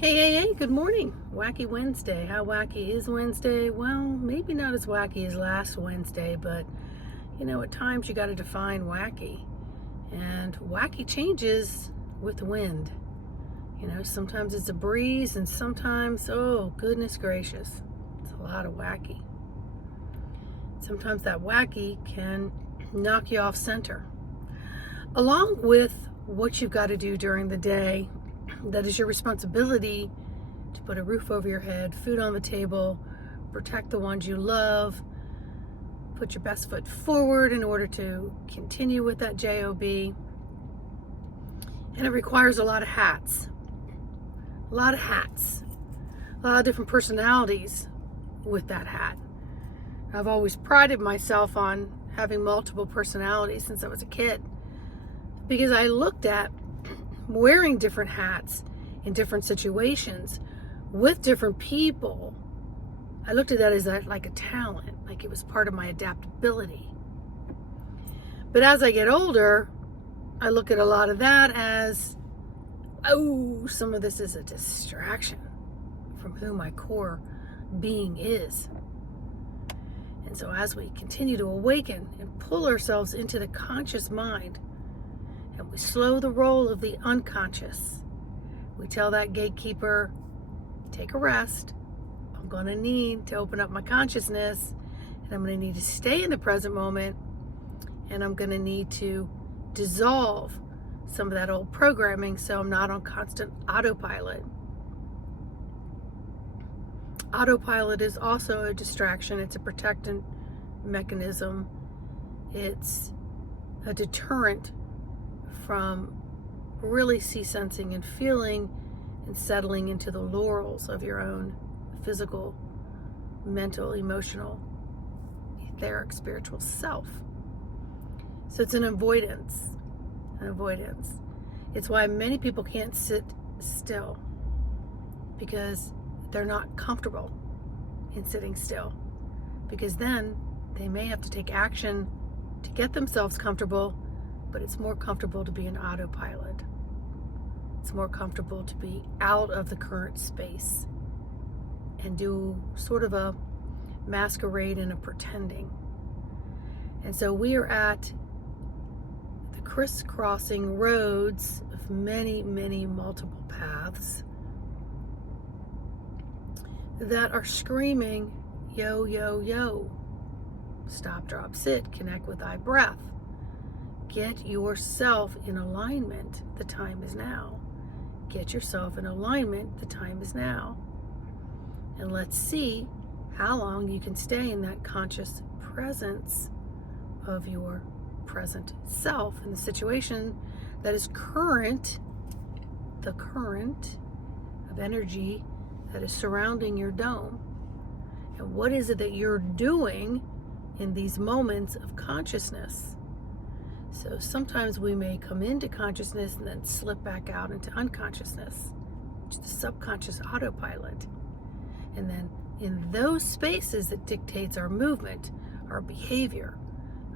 Hey, good morning. Wacky Wednesday. How wacky is Wednesday? Well, maybe not as wacky as last Wednesday, but at times you got to define wacky. And wacky changes with wind. Sometimes it's a breeze, and sometimes, oh, goodness gracious, it's a lot of wacky. Sometimes that wacky can knock you off center. Along with what you've got to do during the day, that is your responsibility to put a roof over your head, food on the table, protect the ones you love, put your best foot forward in order to continue with that job. And it requires a lot of hats, a lot of different personalities with that hat. I've always prided myself on having multiple personalities since I was a kid, because I looked at wearing different hats in different situations with different people. I looked at that as like a talent, like it was part of my adaptability. But as I get older, I look at a lot of that as, oh, some of this is a distraction from who my core being is. And so as we continue to awaken and pull ourselves into the conscious mind, and we slow the roll of the unconscious, we tell that gatekeeper, take a rest. I'm going to need to open up my consciousness, and I'm going to need to stay in the present moment, and I'm going to need to dissolve some of that old programming so I'm not on constant autopilot. Autopilot is also a distraction. It's a protectant mechanism. It's a deterrent from really sensing and feeling and settling into the laurels of your own physical, mental, emotional, etheric, spiritual self. So it's an avoidance. It's why many people can't sit still, because they're not comfortable in sitting still, because then they may have to take action to get themselves comfortable. But it's more comfortable to be in autopilot. It's more comfortable to be out of the current space and do sort of a masquerade and a pretending. And so we are at the crisscrossing roads of many, many multiple paths that are screaming, yo, yo, yo. Stop, drop, sit, connect with thy breath. Get yourself in alignment. The time is now. Get yourself in alignment. The time is now. And let's see how long you can stay in that conscious presence of your present self in the situation that is current, the current of energy that is surrounding your dome. And what is it that you're doing in these moments of consciousness? So sometimes we may come into consciousness and then slip back out into unconsciousness, which is the subconscious autopilot. And then in those spaces, it dictates our movement, our behavior,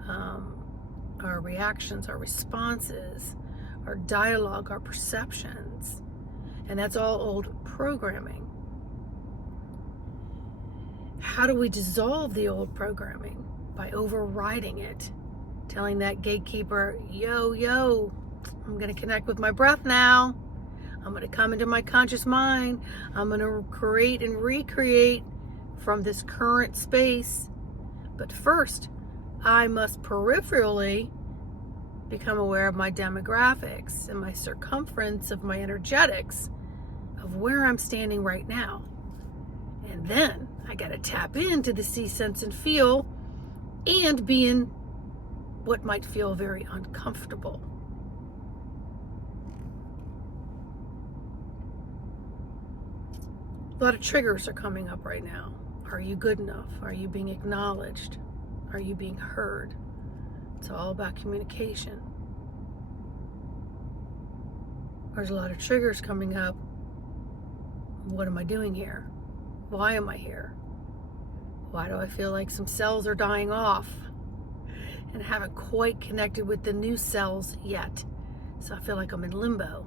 our reactions, our responses, our dialogue, our perceptions. And that's all old programming. How do we dissolve the old programming? By overriding it. Telling that gatekeeper, yo, yo, I'm going to connect with my breath now. I'm going to come into my conscious mind. I'm going to create and recreate from this current space. But first, I must peripherally become aware of my demographics and my circumference of my energetics of where I'm standing right now. And then I got to tap into the see, sense, and feel and be in what might feel very uncomfortable. A lot of triggers are coming up right now. Are you good enough? Are you being acknowledged? Are you being heard? It's all about communication. There's a lot of triggers coming up. What am I doing here? Why am I here? Why do I feel like some cells are dying off and haven't quite connected with the new cells yet? So I feel like I'm in limbo.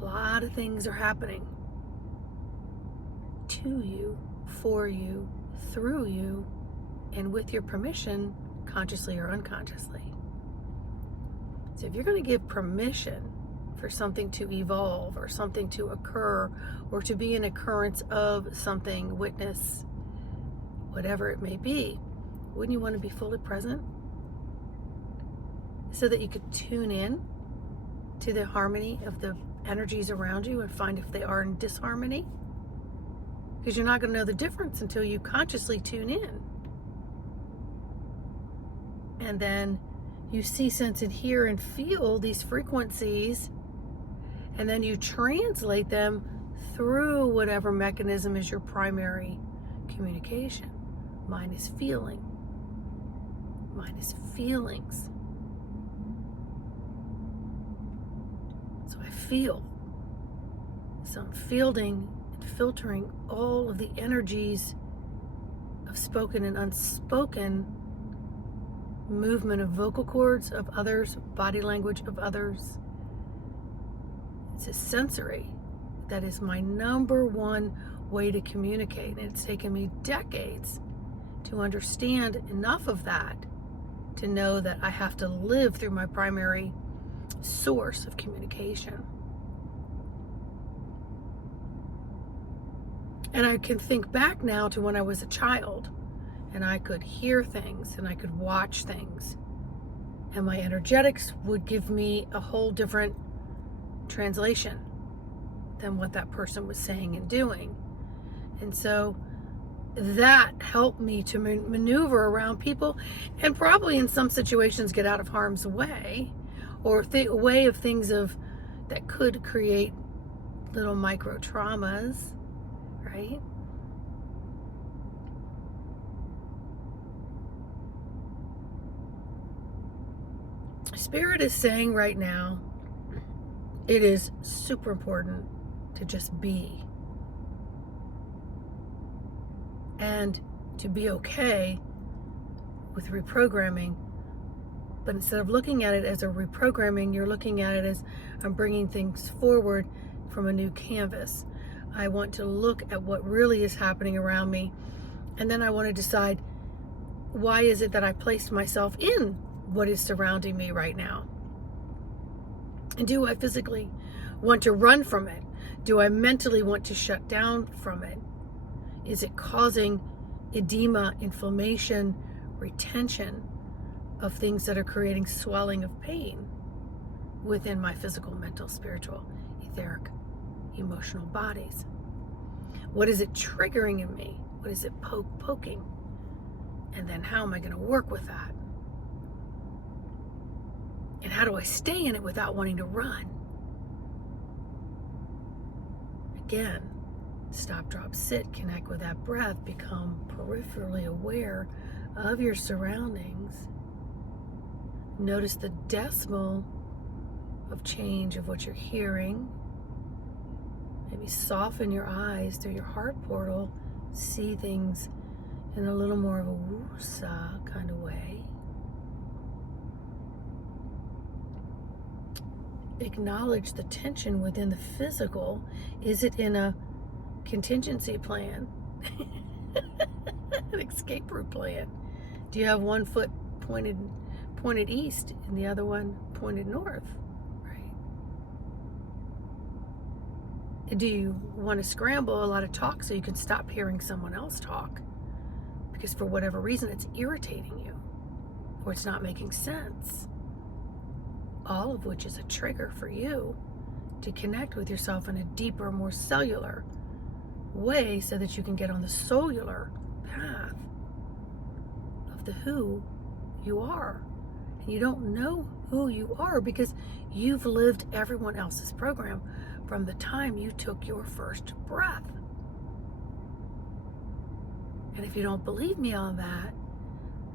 A lot of things are happening to you, for you, through you, and with your permission, consciously or unconsciously. So if you're going to give permission for something to evolve or something to occur or to be an occurrence of something, witness, whatever it may be, wouldn't you want to be fully present so that you could tune in to the harmony of the energies around you and find if they are in disharmony? Because you're not going to know the difference until you consciously tune in. And then you see, sense, and hear and feel these frequencies, and then you translate them through whatever mechanism is your primary communication. Mine is feeling. Mine is feelings. So I feel. So I'm fielding and filtering all of the energies of spoken and unspoken movement of vocal cords of others, body language of others. It's a sensory that is my number one way to communicate. And it's taken me decades to understand enough of that to know that I have to live through my primary source of communication. And I can think back now to when I was a child and I could hear things and I could watch things, and my energetics would give me a whole different translation than what that person was saying and doing. And so that helped me to maneuver around people and probably in some situations get out of harm's way, or way of things that could create little micro traumas, right? Spirit is saying right now, it is super important to just be. And to be okay with reprogramming. But instead of looking at it as a reprogramming, you're looking at it as I'm bringing things forward from a new canvas. I want to look at what really is happening around me. And then I want to decide, why is it that I placed myself in what is surrounding me right now? And do I physically want to run from it? Do I mentally want to shut down from it? Is it causing edema, inflammation, retention of things that are creating swelling of pain within my physical, mental, spiritual, etheric, emotional bodies? What is it triggering in me? What is it poking? And then how am I going to work with that? And how do I stay in it without wanting to run? Again, stop, drop, sit, connect with that breath, become peripherally aware of your surroundings. Notice the decimal of change of what you're hearing. Maybe soften your eyes through your heart portal, see things in a little more of a woo-sa kind of way. Acknowledge the tension within the physical. Is it in a contingency plan? An escape route plan? Do you have one foot pointed east and the other one pointed north? Right? Do you want to scramble a lot of talk so you can stop hearing someone else talk? Because for whatever reason it's irritating you or it's not making sense. All of which is a trigger for you to connect with yourself in a deeper, more cellular way so that you can get on the cellular path of the who you are. And you don't know who you are because you've lived everyone else's program from the time you took your first breath. And if you don't believe me on that,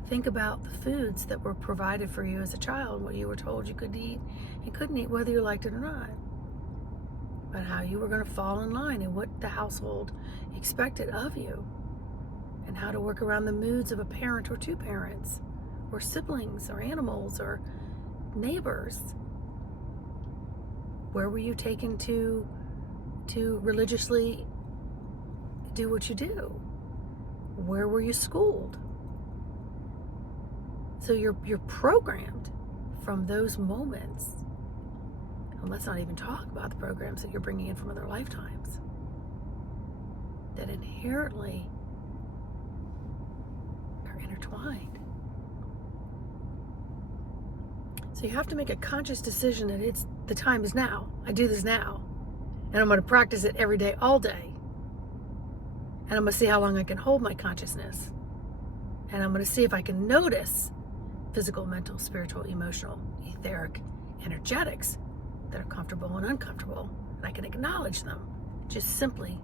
think about the foods that were provided for you as a child, what you were told you could eat and couldn't eat, whether you liked it or not. About how you were going to fall in line and what the household expected of you. And how to work around the moods of a parent or two parents, or siblings, or animals, or neighbors. Where were you taken to religiously do what you do? Where were you schooled? So you're programmed from those moments. And let's not even talk about the programs that you're bringing in from other lifetimes that inherently are intertwined. So you have to make a conscious decision that the time is now. I do this now. And I'm going to practice it every day, all day. And I'm going to see how long I can hold my consciousness. And I'm going to see if I can notice physical, mental, spiritual, emotional, etheric, energetics that are comfortable and uncomfortable. And I can acknowledge them just simply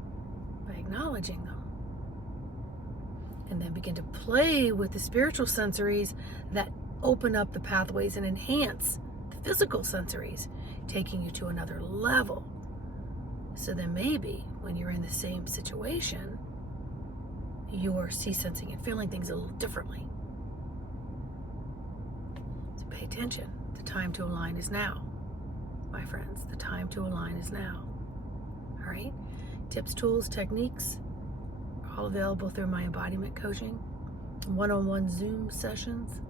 by acknowledging them. And then begin to play with the spiritual sensories that open up the pathways and enhance the physical sensories, taking you to another level. So then maybe when you're in the same situation, you're sensing and feeling things a little differently. So pay attention. The time to align is now, my friends. The time to align is now. All right? Tips, tools, techniques, all available through my embodiment coaching, one-on-one Zoom sessions.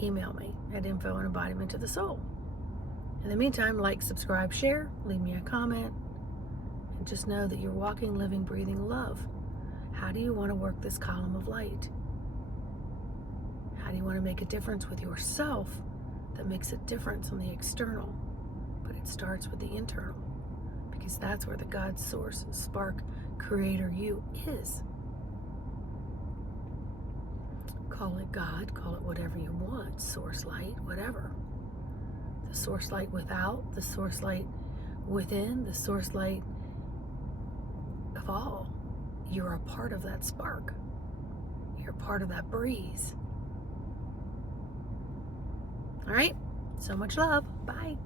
Email me at info@embodimentofthesoul. In the meantime, like, subscribe, share, leave me a comment, and just know that you're walking, living, breathing love. How do you want to work this column of light? How do you want to make a difference with yourself that makes a difference on the external? But it starts with the internal, because that's where the God, source, spark, creator you is. Call it God, call it whatever you want, source light, whatever. The source light without, the source light within, the source light of all. You're a part of that spark. You're a part of that breeze. All right? So much love. Bye.